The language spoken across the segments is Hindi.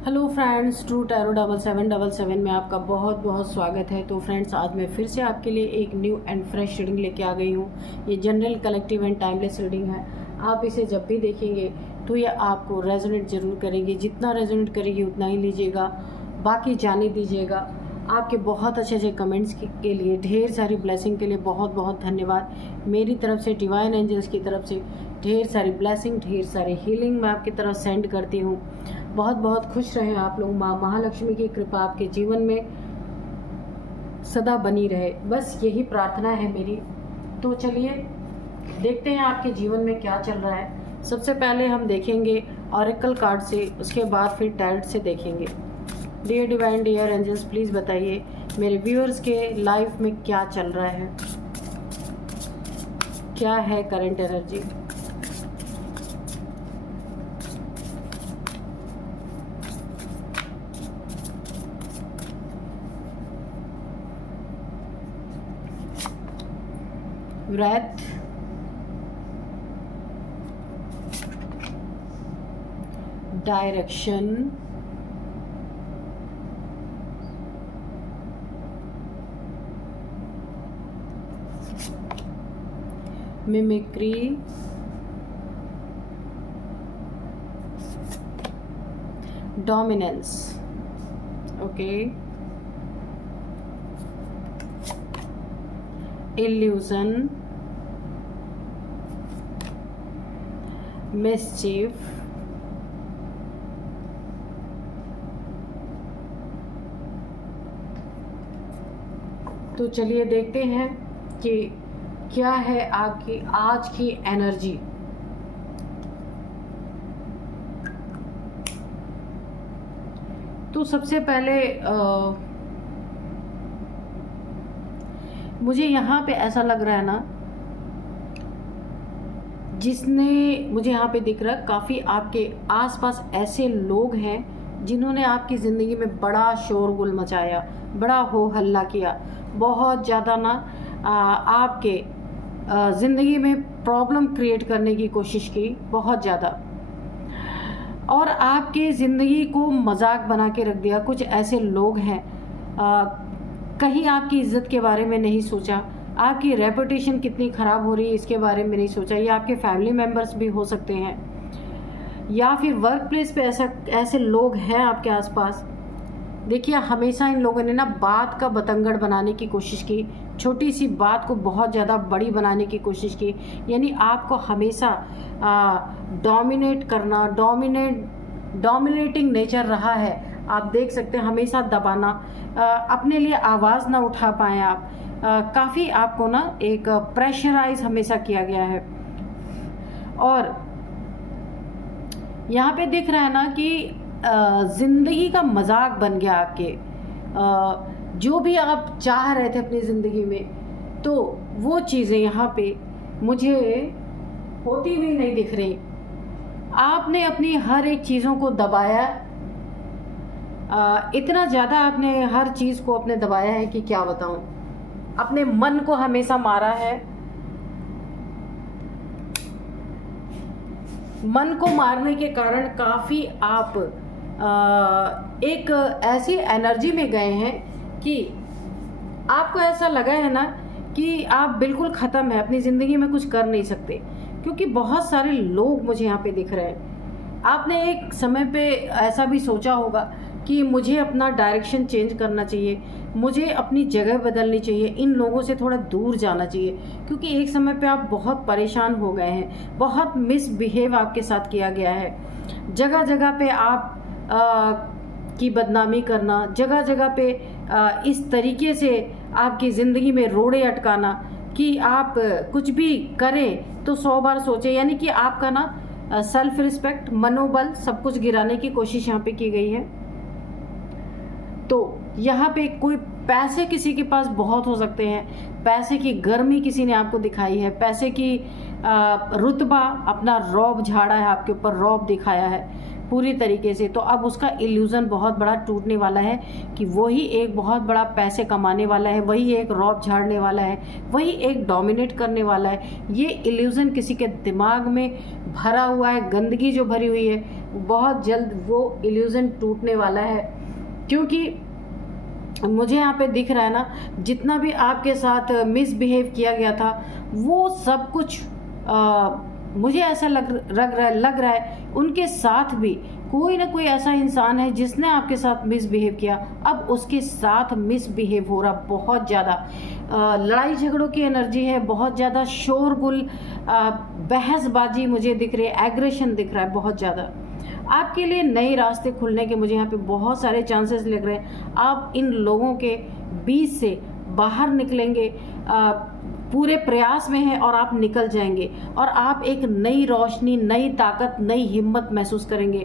हेलो फ्रेंड्स, ट्रू टैरो 7777 में आपका बहुत बहुत स्वागत है। तो फ्रेंड्स, आज मैं फिर से आपके लिए एक न्यू एंड फ्रेश रीडिंग लेके आ गई हूँ। ये general, collective and timeless reading है। आप इसे जब भी देखेंगे तो ये आपको रेजोनेट जरूर करेगी। जितना रेजोनेट करेगी उतना ही लीजिएगा, बाकी जाने दीजिएगा। आपके बहुत अच्छे अच्छे कमेंट्स के लिए, ढेर सारी ब्लेसिंग के लिए बहुत बहुत धन्यवाद। मेरी तरफ से, डिवाइन एंजल्स की तरफ से ढेर सारी ब्लेसिंग, ढेर सारी हीलिंग मैं आपकी तरफ सेंड करती हूँ। बहुत बहुत खुश रहें आप लोग। माँ महालक्ष्मी की कृपा आपके जीवन में सदा बनी रहे, बस यही प्रार्थना है मेरी। तो चलिए देखते हैं आपके जीवन में क्या चल रहा है। सबसे पहले हम देखेंगे ऑरेकल कार्ड से, उसके बाद फिर टैरोट से देखेंगे। Dear divine, dear angels, please बताइए मेरे व्यूअर्स के लाइफ में क्या चल रहा है, क्या है current energy. Wrath, direction, mimicry, dominance, okay, illusion, mischief, तो चलिए देखते हैं कि क्या है आपकी आज की एनर्जी। तो सबसे पहले मुझे यहाँ पे ऐसा लग रहा है ना, मुझे यहाँ पे दिख रहा है काफ़ी आपके आसपास ऐसे लोग हैं जिन्होंने आपकी ज़िंदगी में बड़ा शोरगुल मचाया, बड़ा हो हल्ला किया, बहुत ज़्यादा ना आपके ज़िंदगी में प्रॉब्लम क्रिएट करने की कोशिश की, बहुत ज़्यादा, और आपके ज़िंदगी को मजाक बना के रख दिया। कुछ ऐसे लोग हैं, कहीं आपकी इज्जत के बारे में नहीं सोचा, आपकी रेपुटेशन कितनी ख़राब हो रही है इसके बारे में नहीं सोचा। ये आपके फैमिली मेम्बर्स भी हो सकते हैं, या फिर वर्क प्लेस पे ऐसे लोग हैं आपके आसपास। देखिए, हमेशा इन लोगों ने ना बात का बतंगड़ बनाने की कोशिश की, छोटी सी बात को बहुत ज़्यादा बड़ी बनाने की कोशिश की। यानी आपको हमेशा डोमिनेट करना, डोमिनेटिंग नेचर रहा है। आप देख सकते हैं, हमेशा दबाना, अपने लिए आवाज़ ना उठा पाए आप। काफ़ी आपको ना एक प्रेशराइज हमेशा किया गया है। और यहाँ पे दिख रहा है ना कि ज़िंदगी का मजाक बन गया आपके। जो भी आप चाह रहे थे अपनी ज़िंदगी में, तो वो चीज़ें यहाँ पे मुझे होती हुई नहीं दिख रही। आपने अपनी हर एक चीज़ों को दबाया, इतना ज़्यादा आपने हर चीज़ को अपने दबाया है कि क्या बताऊं। अपने मन को हमेशा मारा है। मन को मारने के कारण काफ़ी आप एक ऐसी एनर्जी में गए हैं कि आपको ऐसा लगा है ना कि आप बिल्कुल ख़त्म है, अपनी ज़िंदगी में कुछ कर नहीं सकते। क्योंकि बहुत सारे लोग मुझे यहाँ पे दिख रहे हैं। आपने एक समय पे ऐसा भी सोचा होगा कि मुझे अपना डायरेक्शन चेंज करना चाहिए, मुझे अपनी जगह बदलनी चाहिए, इन लोगों से थोड़ा दूर जाना चाहिए। क्योंकि एक समय पे आप बहुत परेशान हो गए हैं, बहुत मिसबिहेव आपके साथ किया गया है। जगह जगह पे आप की बदनामी करना, जगह जगह पे इस तरीके से आपकी ज़िंदगी में रोड़े अटकाना कि आप कुछ भी करें तो 100 बार सोचें। यानी कि आपका ना सेल्फ रिस्पेक्ट, मनोबल, सब कुछ गिराने की कोशिश यहाँ पे की गई है। तो यहाँ पे कोई पैसे किसी के पास बहुत हो सकते हैं, पैसे की गर्मी किसी ने आपको दिखाई है, पैसे की रुतबा, अपना रौब झाड़ा है आपके ऊपर, रौब दिखाया है पूरी तरीके से। तो अब उसका इल्यूजन बहुत बड़ा टूटने वाला है कि वही एक बहुत बड़ा पैसे कमाने वाला है, वही एक रौब झाड़ने वाला है, वही एक डोमिनेट करने वाला है। ये इल्यूजन किसी के दिमाग में भरा हुआ है, गंदगी जो भरी हुई है बहुत जल्द वो इल्यूजन टूटने वाला है, क्योंकि मुझे यहाँ पे दिख रहा है ना, जितना भी आपके साथ मिसबिहेव किया गया था वो सब कुछ मुझे ऐसा लग रहा है उनके साथ भी कोई ना कोई ऐसा इंसान है जिसने आपके साथ मिसबिहेव किया, अब उसके साथ मिसबिहेव हो रहा। बहुत ज़्यादा लड़ाई झगड़ों की एनर्जी है, बहुत ज़्यादा शोरगुल, बहसबाजी मुझे दिख रही है, एग्रेशन दिख रहा है बहुत ज़्यादा। आपके लिए नए रास्ते खुलने के मुझे यहाँ पे बहुत सारे चांसेस लग रहे हैं। आप इन लोगों के बीच से बाहर निकलेंगे, पूरे प्रयास में हैं और आप निकल जाएंगे, और आप एक नई रोशनी, नई ताकत, नई हिम्मत महसूस करेंगे,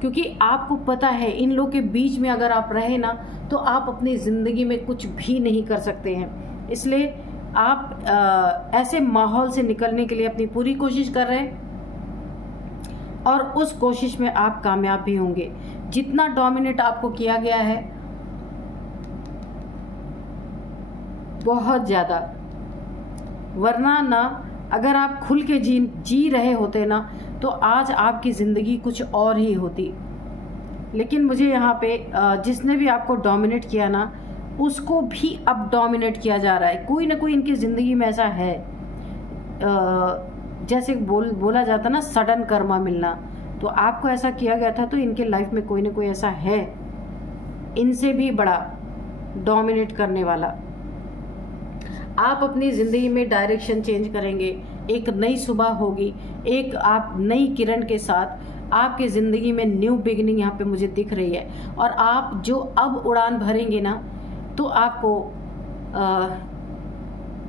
क्योंकि आपको पता है इन लोगों के बीच में अगर आप रहे ना तो आप अपनी ज़िंदगी में कुछ भी नहीं कर सकते हैं। इसलिए आप ऐसे माहौल से निकलने के लिए अपनी पूरी कोशिश कर रहे हैं और उस कोशिश में आप कामयाब भी होंगे। जितना डोमिनेट आपको किया गया है बहुत ज़्यादा, वरना ना अगर आप खुल के जी रहे होते ना तो आज आपकी ज़िंदगी कुछ और ही होती। लेकिन मुझे यहाँ पे जिसने भी आपको डोमिनेट किया ना उसको भी अब डोमिनेट किया जा रहा है। कोई ना कोई इनकी ज़िंदगी में ऐसा है, जैसे बोला जाता ना सडन कर्मा मिलना, तो आपको ऐसा किया गया था तो इनके लाइफ में कोई ना कोई ऐसा है इनसे भी बड़ा डोमिनेट करने वाला। आप अपनी ज़िंदगी में डायरेक्शन चेंज करेंगे, एक नई सुबह होगी, एक आप नई किरण के साथ आपकी ज़िंदगी में न्यू बिगिनिंग यहाँ पे मुझे दिख रही है। और आप जो अब उड़ान भरेंगे ना तो आपको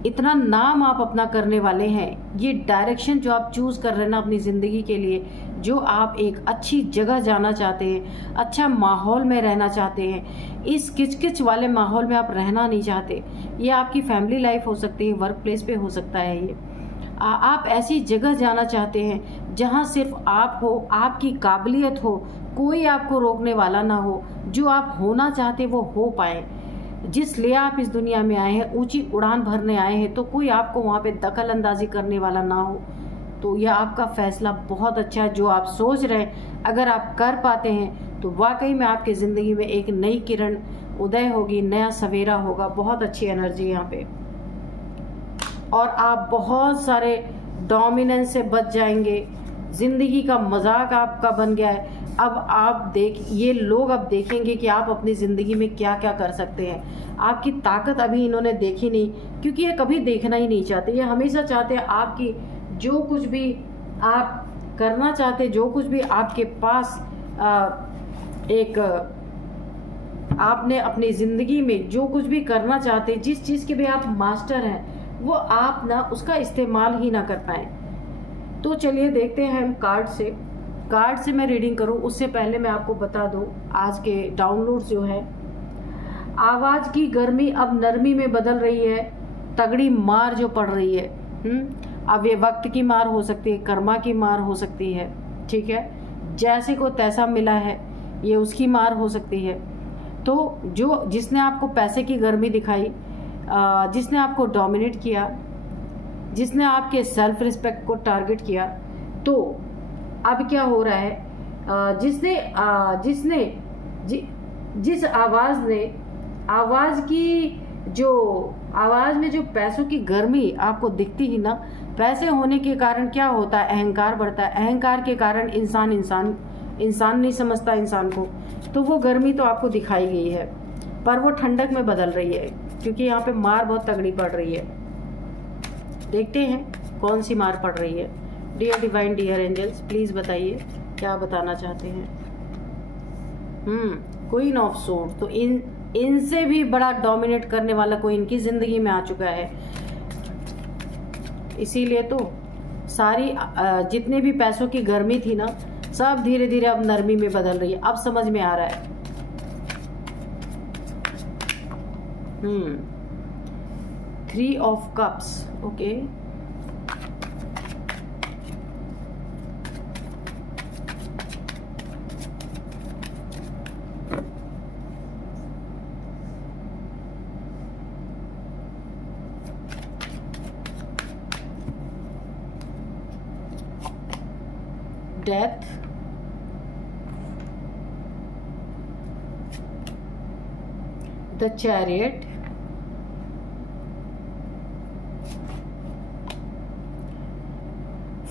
इतना नाम आप अपना करने वाले हैं। ये डायरेक्शन जो आप चूज़ कर रहे हैं ना अपनी ज़िंदगी के लिए, जो आप एक अच्छी जगह जाना चाहते हैं, अच्छा माहौल में रहना चाहते हैं, इस किचकिच वाले माहौल में आप रहना नहीं चाहते। ये आपकी फैमिली लाइफ हो सकती है, वर्क प्लेस पे हो सकता है। ये आप ऐसी जगह जाना चाहते हैं जहाँ सिर्फ आप हो, आपकी काबिलियत हो, कोई आपको रोकने वाला ना हो, जो आप होना चाहते वो हो पाए। जिस लिए आप इस दुनिया में आए हैं, ऊंची उड़ान भरने आए हैं, तो कोई आपको वहाँ पे दखल अंदाजी करने वाला ना हो। तो यह आपका फैसला बहुत अच्छा है। जो आप सोच रहे हैं अगर आप कर पाते हैं तो वाकई में आपकी ज़िंदगी में एक नई किरण उदय होगी, नया सवेरा होगा। बहुत अच्छी एनर्जी यहाँ पे, और आप बहुत सारे डोमिनेंस से बच जाएंगे। ज़िंदगी का मजाक आपका बन गया है। अब आप ये लोग अब देखेंगे कि आप अपनी ज़िंदगी में क्या क्या कर सकते हैं। आपकी ताकत अभी इन्होंने देखी नहीं, क्योंकि ये कभी देखना ही नहीं चाहते। ये हमेशा चाहते हैं आपकी जो कुछ भी आप करना चाहते, जो कुछ भी आपके पास आपने अपनी ज़िंदगी में जो कुछ भी करना चाहते, जिस चीज़ के भी आप मास्टर हैं, वो आप ना उसका इस्तेमाल ही ना कर पाए। तो चलिए देखते हैं हम कार्ड से मैं रीडिंग करूं उससे पहले मैं आपको बता दूं आज के डाउनलोड्स जो है। आवाज़ की गर्मी अब नरमी में बदल रही है, तगड़ी मार जो पड़ रही है। अब ये वक्त की मार हो सकती है, कर्मा की मार हो सकती है, ठीक है। जैसे को तैसा मिला है ये उसकी मार हो सकती है। तो जिसने आपको पैसे की गर्मी दिखाई, जिसने आपको डोमिनेट किया, जिसने आपके सेल्फ रिस्पेक्ट को टारगेट किया, तो अब क्या हो रहा है, जिस आवाज़ में जो पैसों की गर्मी आपको दिखती ही ना, पैसे होने के कारण क्या होता है, अहंकार बढ़ता है। अहंकार के कारण इंसान नहीं समझता इंसान को, तो वो गर्मी तो आपको दिखाई गई है, पर वो ठंडक में बदल रही है, क्योंकि यहाँ पे मार बहुत तगड़ी पड़ रही है। देखते हैं कौन सी मार पड़ रही है। Dear divine, dear angels, please बताइए क्या बताना चाहते हैं। क्वीन ऑफ सोर्ड, तो इनसे भी बड़ा डोमिनेट करने वाला कोई इनकी ज़िंदगी में आ चुका है। इसीलिए तो सारी जितने भी पैसों की गर्मी थी ना, सब धीरे धीरे अब नरमी में बदल रही है। अब समझ में आ रहा है। 3 of cups, okay. Death, the chariot,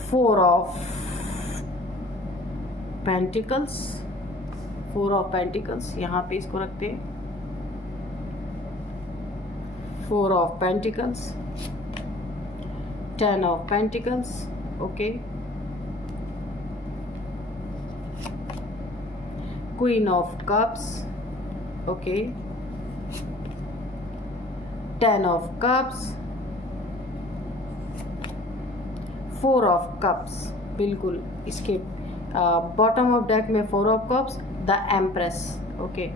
four of pentacles, four of pentacles यहाँ पे इसको रखते हैं, four of pentacles, ten of pentacles, okay, queen of cups, okay, ten of cups, four of cups, बिल्कुल इसके बॉटम ऑफ डेक में four of cups, the empress, okay.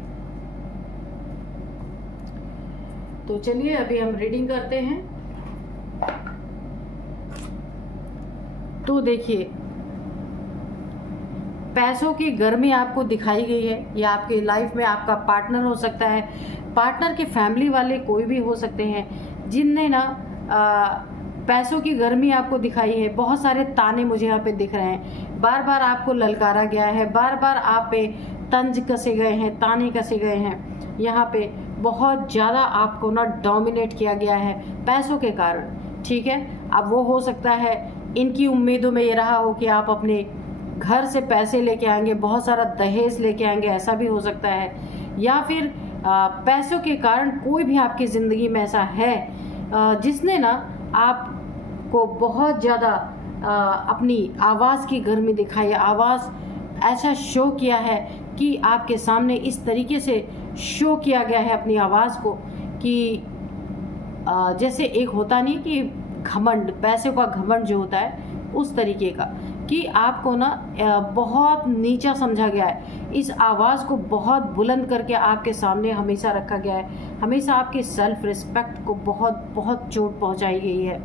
तो चलिए अभी हम रीडिंग करते हैं। तो देखिए, पैसों की गर्मी आपको दिखाई गई है। या आपकी लाइफ में आपका पार्टनर हो सकता है, पार्टनर के फैमिली वाले कोई भी हो सकते हैं, जिनने ना पैसों की गर्मी आपको दिखाई है। बहुत सारे ताने मुझे यहाँ पे दिख रहे हैं, बार बार आपको ललकारा गया है, बार बार आप पे तंज कसे गए हैं, ताने कसे गए हैं। यहाँ पे बहुत ज़्यादा आपको ना डोमिनेट किया गया है पैसों के कारण, ठीक है। अब वो हो सकता है इनकी उम्मीदों में ये रहा हो कि आप अपने घर से पैसे लेके आएंगे, बहुत सारा दहेज लेके आएंगे, ऐसा भी हो सकता है। या फिर पैसों के कारण कोई भी आपकी ज़िंदगी में ऐसा है जिसने ना आपको बहुत ज़्यादा अपनी आवाज़ की गर्मी दिखाई, आवाज़ ऐसा शो किया है कि आपके सामने इस तरीके से शो किया गया है अपनी आवाज़ को कि जैसे एक होता नहीं कि घमंड, पैसे का घमंड जो होता है उस तरीके का, कि आपको ना बहुत नीचा समझा गया है। इस आवाज़ को बहुत बुलंद करके आपके सामने हमेशा रखा गया है, हमेशा आपकी सेल्फ रिस्पेक्ट को बहुत बहुत चोट पहुंचाई गई है।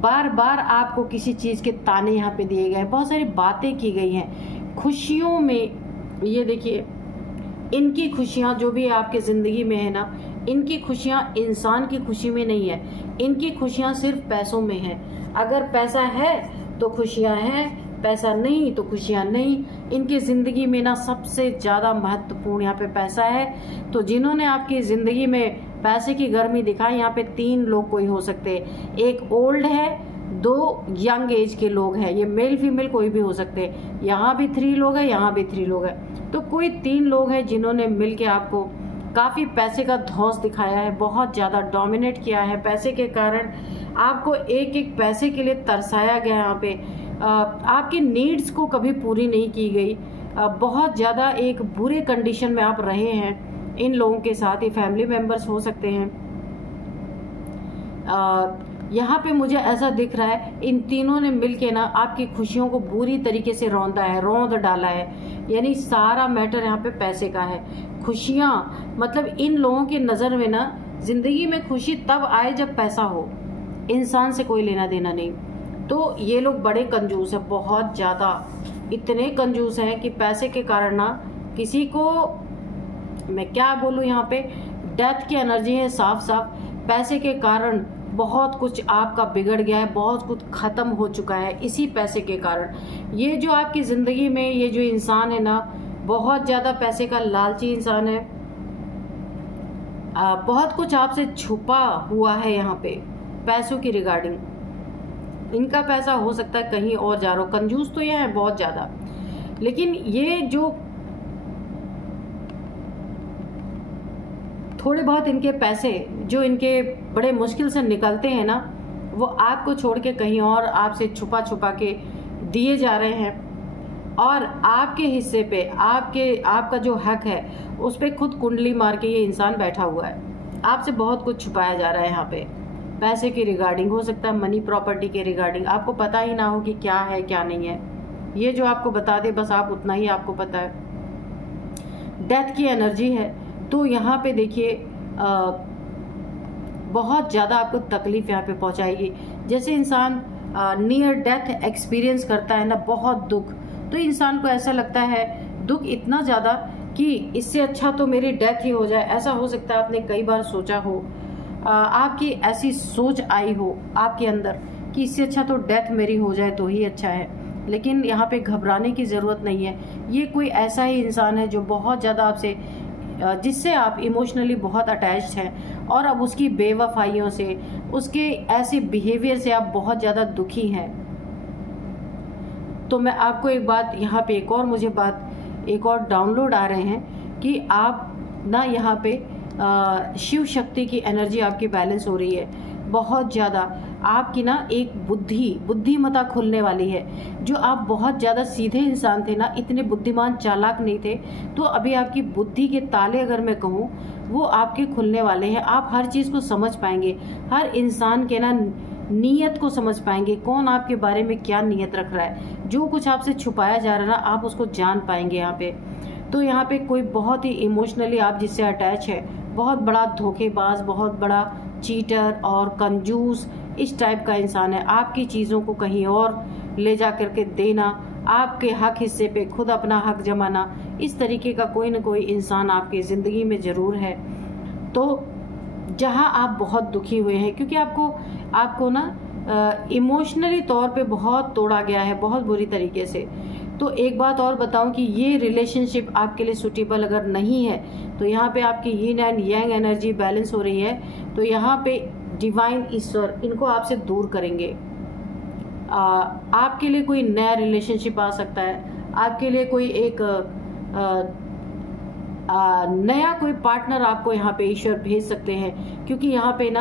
बार बार आपको किसी चीज़ के ताने यहाँ पे दिए गए, बहुत सारी बातें की गई हैं। खुशियों में ये देखिए, इनकी खुशियाँ जो भी आपके ज़िंदगी में है ना, इनकी खुशियाँ इंसान की खुशी में नहीं है, इनकी खुशियाँ सिर्फ पैसों में है। अगर पैसा है तो खुशियाँ हैं, पैसा नहीं तो खुशियाँ नहीं। इनकी ज़िंदगी में ना सबसे ज़्यादा महत्वपूर्ण यहाँ पे पैसा है। तो जिन्होंने आपकी ज़िंदगी में पैसे की गर्मी दिखाई, यहाँ पे तीन लोग कोई हो सकते हैं। एक ओल्ड है, दो यंग एज के लोग हैं, ये मेल फीमेल कोई भी हो सकते हैं। यहाँ भी 3 लोग हैं, यहाँ भी 3 लोग हैं। तो कोई 3 लोग हैं जिन्होंने मिलके आपको काफ़ी पैसे का धौंस दिखाया है, बहुत ज़्यादा डोमिनेट किया है। पैसे के कारण आपको एक एक पैसे के लिए तरसाया गया। यहाँ पे आपकी नीड्स को कभी पूरी नहीं की गई। बहुत ज़्यादा एक बुरे कंडीशन में आप रहे हैं इन लोगों के साथ। ये फैमिली मेम्बर्स हो सकते हैं। यहाँ पे मुझे ऐसा दिख रहा है इन तीनों ने मिलके ना आपकी खुशियों को बुरी तरीके से रौंदा है, रौंद डाला है। यानी सारा मैटर यहाँ पे पैसे का है। खुशियाँ मतलब इन लोगों की नज़र में ना जिंदगी में खुशी तब आए जब पैसा हो, इंसान से कोई लेना देना नहीं। तो ये लोग बड़े कंजूस है, बहुत ज़्यादा, इतने कंजूस हैं कि पैसे के कारण ना किसी को, मैं क्या बोलूँ, यहाँ पे डेथ की एनर्जी है साफ साफ। पैसे के कारण बहुत कुछ आपका बिगड़ गया है, बहुत कुछ खत्म हो चुका है इसी पैसे के कारण। ये जो आपकी ज़िंदगी में ये जो इंसान है ना, बहुत ज़्यादा पैसे का लालची इंसान है। बहुत कुछ आपसे छुपा हुआ है यहाँ पे पैसों की रिगार्डिंग। इनका पैसा हो सकता है कहीं और जा रहा हो। कंजूस तो ये है बहुत ज़्यादा, लेकिन ये जो थोड़े बहुत इनके पैसे जो इनके बड़े मुश्किल से निकलते हैं ना, वो आपको छोड़ के कहीं और आपसे छुपा छुपा के दिए जा रहे हैं। और आपके हिस्से पे आपका जो हक है उस पर खुद कुंडली मार के ये इंसान बैठा हुआ है। आपसे बहुत कुछ छुपाया जा रहा है यहाँ पे पैसे की रिगार्डिंग। हो सकता है मनी प्रॉपर्टी के रिगार्डिंग आपको पता ही ना हो कि क्या है क्या नहीं है। ये जो आपको बता दे बस आप उतना ही आपको पता है। डेथ की एनर्जी है, तो यहाँ पे देखिए बहुत ज़्यादा आपको तकलीफ यहाँ पे पहुँचाएगी। जैसे इंसान नियर डेथ एक्सपीरियंस करता है ना, बहुत दुख, तो इंसान को ऐसा लगता है दुख इतना ज़्यादा कि इससे अच्छा तो मेरी डेथ ही हो जाए। ऐसा हो सकता है आपने कई बार सोचा हो, आपकी ऐसी सोच आई हो आपके अंदर कि इससे अच्छा तो डेथ मेरी हो जाए तो ही अच्छा है। लेकिन यहाँ पे घबराने की ज़रूरत नहीं है। ये कोई ऐसा ही इंसान है जो बहुत ज़्यादा आपसे जिससे आप इमोशनली बहुत अटैच्ड हैं और अब उसकी बेवफाइयों से, उसके ऐसे बिहेवियर से आप बहुत ज़्यादा दुखी हैं। तो मैं आपको एक बात यहाँ पे एक और डाउनलोड आ रहे हैं कि आप ना यहाँ पे शिव शक्ति की एनर्जी आपकी बैलेंस हो रही है बहुत ज़्यादा। आपकी ना एक बुद्धिमता खुलने वाली है। जो आप बहुत ज़्यादा सीधे इंसान थे ना, इतने बुद्धिमान चालाक नहीं थे, तो अभी आपकी बुद्धि के ताले अगर मैं कहूँ वो आपके खुलने वाले हैं। आप हर चीज़ को समझ पाएंगे, हर इंसान के ना नीयत को समझ पाएंगे, कौन आपके बारे में क्या नीयत रख रहा है। जो कुछ आपसे छुपाया जा रहा है ना, आप उसको जान पाएंगे यहाँ पे। तो यहाँ पे कोई बहुत ही इमोशनली आप जिससे अटैच है, बहुत बड़ा धोखेबाज, बहुत बड़ा चीटर और कंजूस, इस टाइप का इंसान है। आपकी चीज़ों को कहीं और ले जा करके देना, आपके हक हिस्से पे खुद अपना हक जमाना, इस तरीके का कोई ना कोई इंसान आपकी ज़िंदगी में ज़रूर है। तो जहाँ आप बहुत दुखी हुए हैं, क्योंकि आपको ना इमोशनली तौर पे बहुत तोड़ा गया है, बहुत बुरी तरीके से। तो एक बात और बताऊं कि ये रिलेशनशिप आपके लिए सूटेबल अगर नहीं है, तो यहाँ पे आपकी यीन एंड यांग एनर्जी बैलेंस हो रही है। तो यहाँ पे डिवाइन ईश्वर इनको आपसे दूर करेंगे। आपके लिए कोई नया रिलेशनशिप आ सकता है, आपके लिए कोई एक नया कोई पार्टनर आपको यहाँ पे ईश्वर भेज सकते हैं। क्योंकि यहाँ पे ना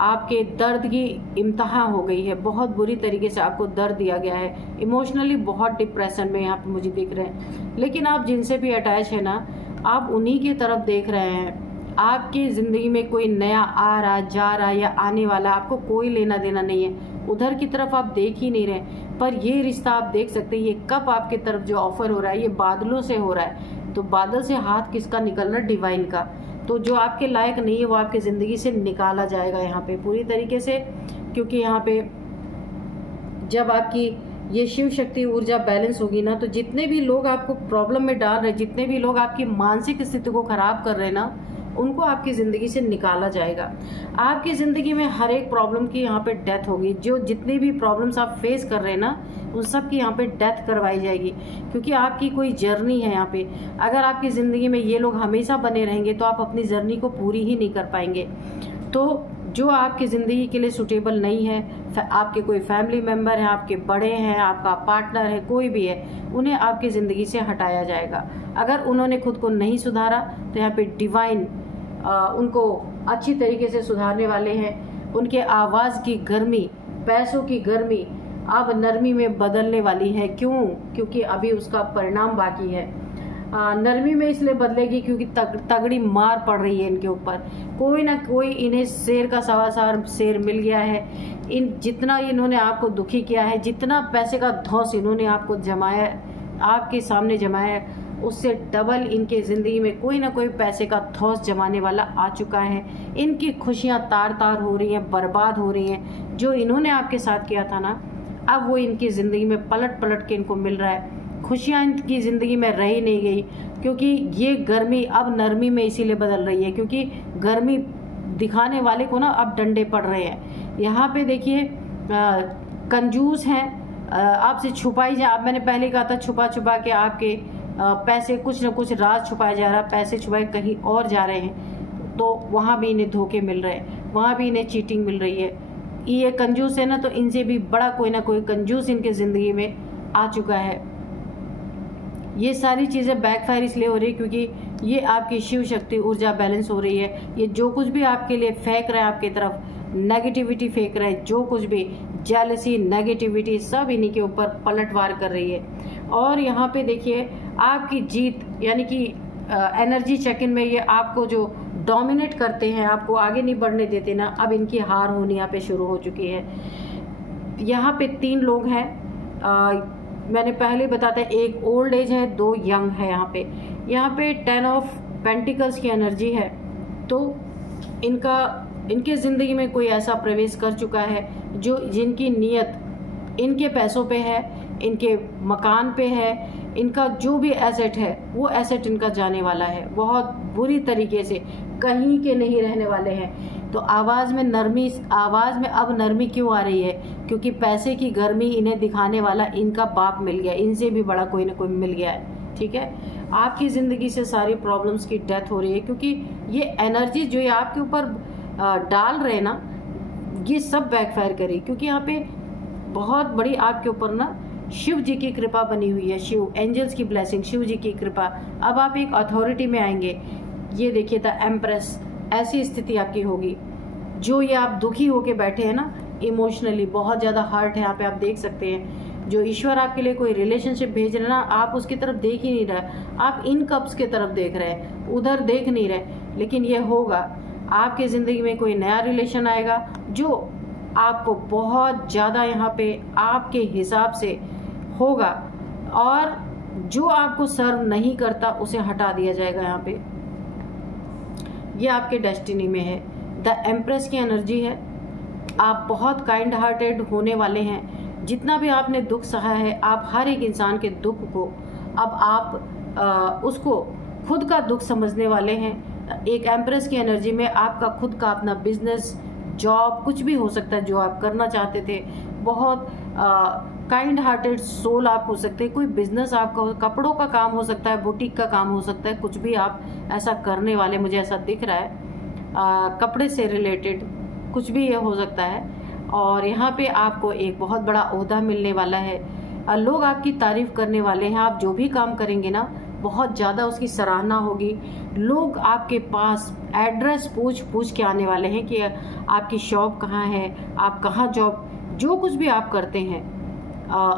आपके दर्द की इम्तिहा हो गई है, बहुत बुरी तरीके से आपको दर्द दिया गया है। इमोशनली बहुत डिप्रेशन में यहाँ पे मुझे दिख रहे हैं। लेकिन आप जिनसे भी अटैच है ना, आप उन्हीं की तरफ देख रहे हैं। आपकी ज़िंदगी में कोई नया आ रहा, जा रहा या आने वाला, आपको कोई लेना देना नहीं है। उधर की तरफ आप देख ही नहीं रहे, पर ये रिश्ता आप देख सकते हैं। ये कब आपकी तरफ जो ऑफर हो रहा है, ये बादलों से हो रहा है। तो बादल से हाथ किसका निकलना? डिवाइन का। तो जो आपके लायक नहीं है वो आपकी ज़िंदगी से निकाला जाएगा यहाँ पे पूरी तरीके से। क्योंकि यहाँ पे जब आपकी ये शिव शक्ति ऊर्जा बैलेंस होगी ना, तो जितने भी लोग आपको प्रॉब्लम में डाल रहे हैं, जितने भी लोग आपकी मानसिक स्थिति को खराब कर रहे हैं ना, उनको आपकी ज़िंदगी से निकाला जाएगा। आपकी ज़िंदगी में हर एक प्रॉब्लम की यहाँ पे डेथ होगी। जो जितनी भी प्रॉब्लम्स आप फेस कर रहे हैं ना, उन सब की यहाँ पे डेथ करवाई जाएगी। क्योंकि आपकी कोई जर्नी है यहाँ पे। अगर आपकी ज़िंदगी में ये लोग हमेशा बने रहेंगे तो आप अपनी जर्नी को पूरी ही नहीं कर पाएंगे। तो जो आपकी ज़िंदगी के लिए सूटेबल नहीं है, आपके कोई फैमिली मेम्बर हैं, आपके बड़े हैं, आपका पार्टनर है, कोई भी है, उन्हें आपकी ज़िंदगी से हटाया जाएगा। अगर उन्होंने खुद को नहीं सुधारा तो यहाँ पे डिवाइन उनको अच्छी तरीके से सुधारने वाले हैं। उनके आवाज़ की गर्मी, पैसों की गर्मी अब नरमी में बदलने वाली है। क्यों? क्योंकि अभी उसका परिणाम बाकी है। नरमी में इसलिए बदलेगी क्योंकि तगड़ी मार पड़ रही है इनके ऊपर। कोई ना कोई इन्हें शेर का सवा शेर मिल गया है। जितना इन्होंने आपको दुखी किया है, जितना पैसे का धौंस इन्होंने आपको जमाया, आपके सामने जमाया, उससे डबल इनके ज़िंदगी में कोई ना कोई पैसे का धौंस जमाने वाला आ चुका है। इनकी खुशियाँ तार तार हो रही हैं, बर्बाद हो रही हैं। जो इन्होंने आपके साथ किया था ना, अब वो इनकी ज़िंदगी में पलट पलट के इनको मिल रहा है। खुशियाँ इनकी ज़िंदगी में रही नहीं गई, क्योंकि ये गर्मी अब नरमी में इसीलिए बदल रही है, क्योंकि गर्मी दिखाने वाले को ना अब डंडे पड़ रहे हैं। यहाँ पे देखिए कंजूस हैं, आपसे छुपाई जा, मैंने पहले कहा था छुपा छुपा के आपके पैसे, कुछ न कुछ राज छुपाया जा रहा, पैसे छुपाए कहीं और जा रहे हैं। तो वहाँ भी इन्हें धोखे मिल रहे हैं, वहाँ भी इन्हें चीटिंग मिल रही है। ये कंजूस है ना, तो इनसे भी बड़ा कोई ना कोई कंजूस इनके ज़िंदगी में आ चुका है। ये सारी चीज़ें बैकफायर इसलिए हो रही है क्योंकि ये आपकी शिव शक्ति ऊर्जा बैलेंस हो रही है। ये जो कुछ भी आपके लिए फेंक रहा है, आपकी तरफ नेगेटिविटी फेंक रहा है, जो कुछ भी जेलसी, नेगेटिविटी, सब इन्हीं के ऊपर पलटवार कर रही है। और यहाँ पे देखिए आपकी जीत, यानी कि एनर्जी चेक इन में ये आपको जो डोमिनेट करते हैं, आपको आगे नहीं बढ़ने देते ना, अब इनकी हार होनी यहाँ पे शुरू हो चुकी है। यहाँ पे 3 लोग हैं, मैंने पहले बताता है, एक ओल्ड एज है, 2 यंग है। यहाँ पे 10 ऑफ पेंटिकल्स की एनर्जी है। तो इनके ज़िंदगी में कोई ऐसा प्रवेश कर चुका है जिनकी नीयत इनके पैसों पे है, इनके मकान पे है, इनका जो भी एसेट है वो एसेट इनका जाने वाला है बहुत बुरी तरीके से, कहीं के नहीं रहने वाले हैं। तो आवाज़ में अब नरमी क्यों आ रही है? क्योंकि पैसे की गर्मी इन्हें दिखाने वाला इनका बाप मिल गया, इनसे भी बड़ा कोई ना कोई मिल गया है। ठीक है। आपकी ज़िंदगी से सारी प्रॉब्लम्स की डेथ हो रही है, क्योंकि ये एनर्जी जो ये आपके ऊपर डाल रहे हैं ना, ये सब बैकफायर करी, क्योंकि यहाँ पे बहुत बड़ी आपके ऊपर ना शिव जी की कृपा बनी हुई है, शिव एंजल्स की ब्लेसिंग, शिव जी की कृपा। अब आप एक अथॉरिटी में आएंगे। ये देखिए द एम्प्रेस, ऐसी स्थिति आपकी होगी। जो ये आप दुखी होके बैठे हैं ना, इमोशनली बहुत ज़्यादा हर्ट है, यहाँ पे आप देख सकते हैं। जो ईश्वर आपके लिए कोई रिलेशनशिप भेज रहे ना, आप उसकी तरफ देख ही नहीं रहे, आप इन कप्स की तरफ देख रहे हैं, उधर देख नहीं रहे। लेकिन ये होगा, आपकी ज़िंदगी में कोई नया रिलेशन आएगा जो आपको बहुत ज़्यादा यहाँ पे आपके हिसाब से होगा, और जो आपको सर्व नहीं करता उसे हटा दिया जाएगा। यहाँ पे ये आपके डेस्टिनी में है। द एम्प्रेस की एनर्जी है। आप बहुत काइंड हार्टेड होने वाले हैं। जितना भी आपने दुख सहा है, आप हर एक इंसान के दुख को अब आप उसको खुद का दुख समझने वाले हैं। एक एम्प्रेस की एनर्जी में आपका खुद का अपना बिजनेस, जॉब, कुछ भी हो सकता है जो आप करना चाहते थे। बहुत काइंड हार्टेड सोल आप हो सकते हैं। कोई बिजनेस आपका, कपड़ों का काम हो सकता है, बुटीक का काम हो सकता है, कुछ भी आप ऐसा करने वाले, मुझे ऐसा दिख रहा है। कपड़े से रिलेटेड कुछ भी ये हो सकता है। और यहाँ पे आपको एक बहुत बड़ा ओहदा मिलने वाला है। लोग आपकी तारीफ करने वाले हैं। आप जो भी काम करेंगे ना, बहुत ज़्यादा उसकी सराहना होगी। लोग आपके पास एड्रेस पूछ पूछ के आने वाले हैं कि आपकी शॉप कहाँ है, आप कहाँ जॉब, जो कुछ भी आप करते हैं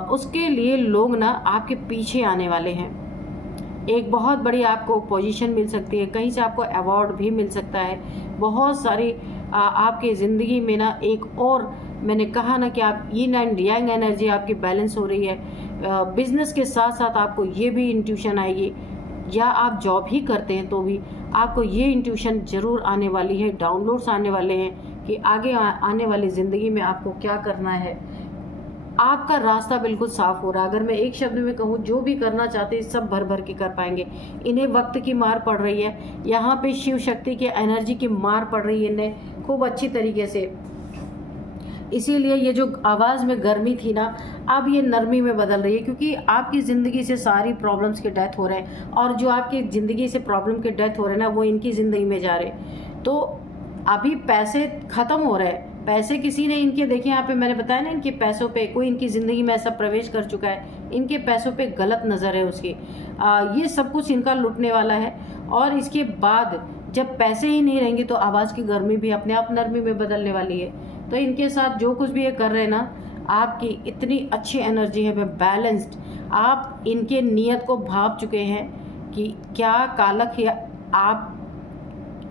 उसके लिए लोग ना आपके पीछे आने वाले हैं। एक बहुत बड़ी आपको पोजीशन मिल सकती है, कहीं से आपको अवार्ड भी मिल सकता है। बहुत सारी आपकी ज़िंदगी में ना एक और, मैंने कहा ना कि आप यिन एंड यांग एनर्जी आपकी बैलेंस हो रही है। बिजनेस के साथ साथ आपको ये भी इंट्यूशन आएगी, या आप जॉब ही करते हैं तो भी आपको ये इंट्यूशन ज़रूर आने वाली है, डाउनलोड्स आने वाले हैं कि आगे आने वाली ज़िंदगी में आपको क्या करना है। आपका रास्ता बिल्कुल साफ हो रहा है। अगर मैं एक शब्द में कहूँ, जो भी करना चाहते हैं सब भर भर के कर पाएंगे। इन्हें वक्त की मार पड़ रही है, यहाँ पे शिव शक्ति के एनर्जी की मार पड़ रही है इन्हें खूब अच्छी तरीके से। इसीलिए ये जो आवाज़ में गर्मी थी ना, अब ये नरमी में बदल रही है, क्योंकि आपकी ज़िंदगी से सारी प्रॉब्लम्स के डेथ हो रहे हैं, और जो आपकी ज़िंदगी से प्रॉब्लम के डेथ हो रहे हैं ना, वो इनकी ज़िंदगी में जा रहे हैं। तो अभी पैसे ख़त्म हो रहे हैं। पैसे किसी ने इनके, देखिए यहाँ पे मैंने बताया ना, इनके पैसों पे कोई इनकी ज़िंदगी में ऐसा प्रवेश कर चुका है, इनके पैसों पे गलत नज़र है उसकी। ये सब कुछ इनका लुटने वाला है। और इसके बाद जब पैसे ही नहीं रहेंगे तो आवाज़ की गर्मी भी अपने आप नरमी में बदलने वाली है। तो इनके साथ जो कुछ भी ये कर रहे हैं ना, आपकी इतनी अच्छी एनर्जी है, बैलेंस्ड। आप इनके नियत को भाप चुके हैं कि क्या कालक है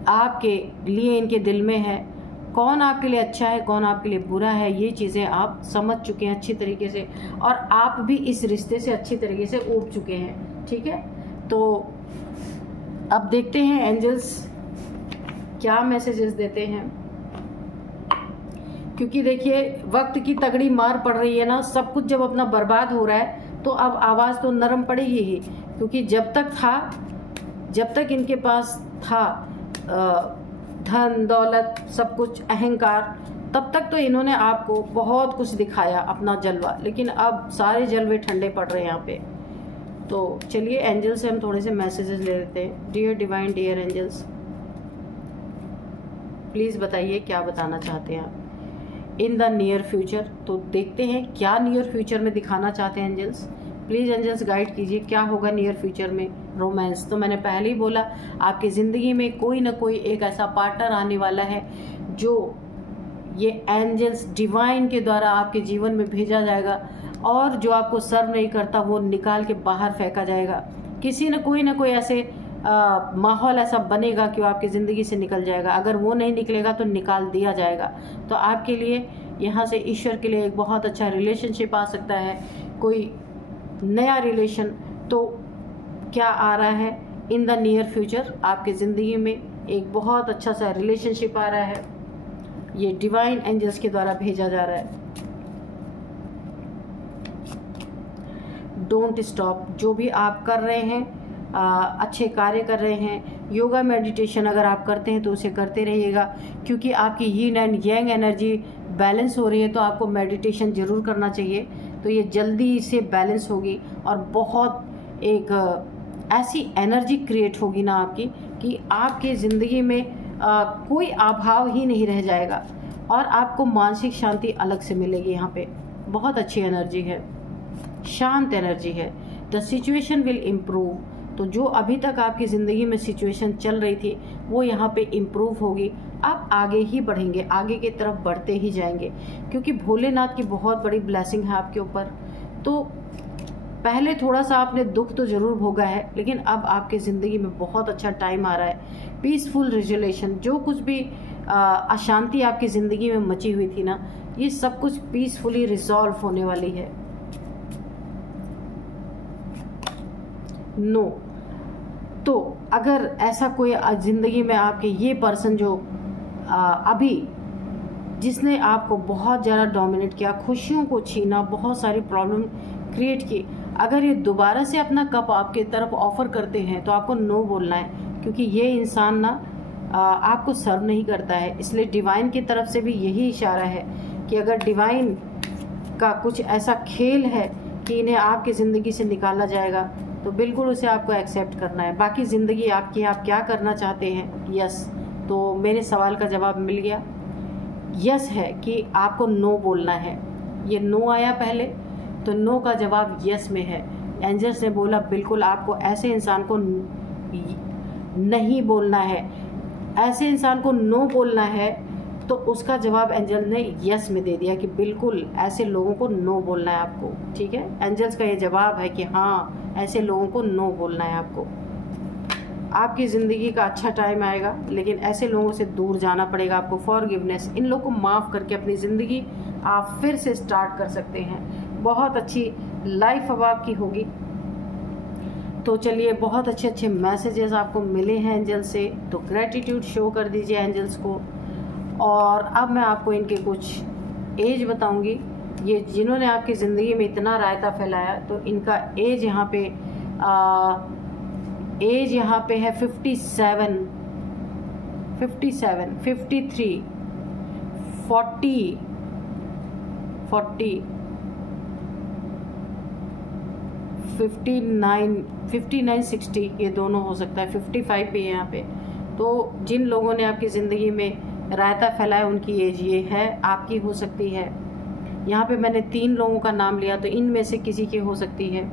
आपके लिए इनके दिल में है, कौन आपके लिए अच्छा है, कौन आपके लिए बुरा है, ये चीज़ें आप समझ चुके हैं अच्छी तरीके से, और आप भी इस रिश्ते से अच्छी तरीके से उब चुके हैं। ठीक है, तो अब देखते हैं एंजल्स क्या मैसेजेस देते हैं। क्योंकि देखिए वक्त की तगड़ी मार पड़ रही है ना, सब कुछ जब अपना बर्बाद हो रहा है तो अब आवाज़ तो नरम पड़ेगी ही। क्योंकि जब तक इनके पास था धन दौलत सब कुछ, अहंकार, तब तक तो इन्होंने आपको बहुत कुछ दिखाया अपना जलवा। लेकिन अब सारे जलवे ठंडे पड़ रहे हैं यहाँ पे। तो चलिए एंजल्स से हम थोड़े से मैसेजेस ले लेते हैं। Dear divine, dear angels, please बताइए क्या बताना चाहते हैं आप इन द नियर फ्यूचर। तो देखते हैं क्या नियर फ्यूचर में दिखाना चाहते हैं एंजल्स। प्लीज़ एंजल्स गाइड कीजिए क्या होगा नियर फ्यूचर में। रोमांस तो मैंने पहले ही बोला, आपकी ज़िंदगी में कोई ना कोई एक ऐसा पार्टनर आने वाला है जो ये एंजल्स डिवाइन के द्वारा आपके जीवन में भेजा जाएगा, और जो आपको सर्व नहीं करता वो निकाल के बाहर फेंका जाएगा। किसी न कोई ऐसे माहौल ऐसा बनेगा कि वो आपकी ज़िंदगी से निकल जाएगा। अगर वो नहीं निकलेगा तो निकाल दिया जाएगा। तो आपके लिए यहाँ से ईश्वर के लिए एक बहुत अच्छा रिलेशनशिप आ सकता है, कोई नया रिलेशन। तो क्या आ रहा है इन द नियर फ्यूचर, आपकी ज़िंदगी में एक बहुत अच्छा सा रिलेशनशिप आ रहा है, ये डिवाइन एंजल्स के द्वारा भेजा जा रहा है। डोंट स्टॉप, जो भी आप कर रहे हैं, अच्छे कार्य कर रहे हैं, योगा मेडिटेशन अगर आप करते हैं तो उसे करते रहिएगा, क्योंकि आपकी yin and yang energy balance हो रही है। तो आपको मेडिटेशन ज़रूर करना चाहिए, तो ये जल्दी से बैलेंस होगी और बहुत एक ऐसी एनर्जी क्रिएट होगी ना आपकी कि आपके ज़िंदगी में कोई अभाव ही नहीं रह जाएगा और आपको मानसिक शांति अलग से मिलेगी। यहाँ पे बहुत अच्छी एनर्जी है, शांत एनर्जी है। The situation will improve. तो जो अभी तक आपकी ज़िंदगी में सिचुएशन चल रही थी वो यहाँ पे इम्प्रूव होगी। आप आगे ही बढ़ेंगे, आगे की तरफ बढ़ते ही जाएंगे, क्योंकि भोलेनाथ की बहुत बड़ी ब्लेसिंग है आपके ऊपर। तो पहले थोड़ा सा आपने दुख तो ज़रूर भोगा है, लेकिन अब आपके ज़िंदगी में बहुत अच्छा टाइम आ रहा है। पीसफुल रिजोल्यूशन, जो कुछ भी अशांति आपकी ज़िंदगी में मची हुई थी ना, ये सब कुछ पीसफुली रिजॉल्व होने वाली है। नो तो अगर ऐसा कोई ज़िंदगी में आपके ये पर्सन जो अभी जिसने आपको बहुत ज़्यादा डोमिनेट किया, खुशियों को छीना, बहुत सारी प्रॉब्लम क्रिएट की, अगर ये दोबारा से अपना कप आपके तरफ ऑफर करते हैं तो आपको नो बोलना है, क्योंकि ये इंसान ना आपको सर्व नहीं करता है। इसलिए डिवाइन की तरफ से भी यही इशारा है कि अगर डिवाइन का कुछ ऐसा खेल है कि इन्हें आपकी ज़िंदगी से निकाला जाएगा तो बिल्कुल उसे आपको एक्सेप्ट करना है। बाकी ज़िंदगी आपकी, आप क्या करना चाहते हैं। यस, तो मेरे सवाल का जवाब मिल गया। यस है कि आपको नो बोलना है। ये नो आया पहले, तो नो का जवाब यस में है। एंजल्स ने बोला बिल्कुल आपको ऐसे इंसान को नहीं बोलना है, ऐसे इंसान को नो बोलना है। तो उसका जवाब एंजल ने यस में दे दिया कि बिल्कुल ऐसे लोगों को नो बोलना है आपको। ठीक है, एंजल्स का ये जवाब है कि हाँ, ऐसे लोगों को नो बोलना है आपको। आपकी ज़िंदगी का अच्छा टाइम आएगा, लेकिन ऐसे लोगों से दूर जाना पड़ेगा आपको। फॉरगिवनेस, इन लोगों को माफ़ करके अपनी ज़िंदगी आप फिर से स्टार्ट कर सकते हैं। बहुत अच्छी लाइफ अब आपकी होगी। तो चलिए, बहुत अच्छे अच्छे मैसेजेस आपको मिले हैं एंजल से, तो ग्रेटिट्यूड शो कर दीजिए एंजल्स को। और अब मैं आपको इनके कुछ एज बताऊंगी। ये जिन्होंने आपकी ज़िंदगी में इतना रायता फैलाया, तो इनका एज यहाँ पे है 57, 53, 40, 59, 60, ये दोनों हो सकता है। 55 भी है यहाँ पे। तो जिन लोगों ने आपकी ज़िंदगी में रायता फैलाया उनकी एज ये है, आपकी हो सकती है। यहाँ पे मैंने 3 लोगों का नाम लिया, तो इनमें से किसी की हो सकती है।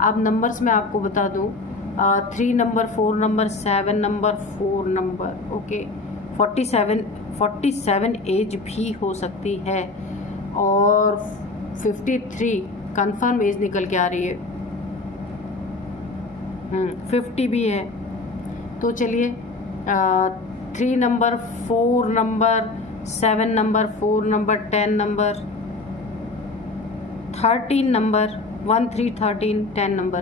अब नंबर्स मैं आपको बता दूँ, 3 number, 4 number, 7 number, 4 number, okay, 47 age भी हो सकती है। और 53 कंफर्म एज निकल के आ रही है। 50 भी है। तो चलिए, 3 number, 4 number, 7 number, 4 number, 10 number, 13 number, 1, 3, 13, 10 number.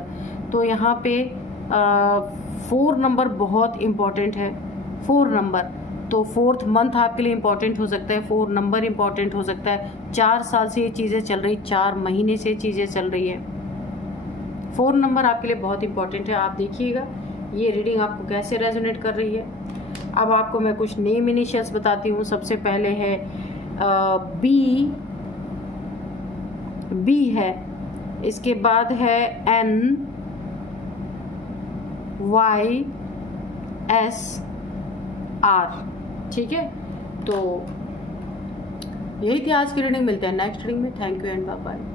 तो यहाँ पे 4 नंबर बहुत इम्पॉर्टेंट है। 4 नंबर, तो 4th मंथ आपके लिए इम्पॉर्टेंट हो सकता है। 4 नंबर इम्पॉर्टेंट हो सकता है। 4 साल से ये चीज़ें चल रही, 4 महीने से चीज़ें चल रही है। 4 नंबर आपके लिए बहुत इम्पॉर्टेंट है। आप देखिएगा ये रीडिंग आपको कैसे रेजोनेट कर रही है। अब आपको मैं कुछ नेम इनिशियल्स बताती हूँ। सबसे पहले है बी है, इसके बाद है NYS R। ठीक है, तो यही थी आज की रीडिंग। मिलते हैं नेक्स्ट रीडिंग में। Thank you and bye bye.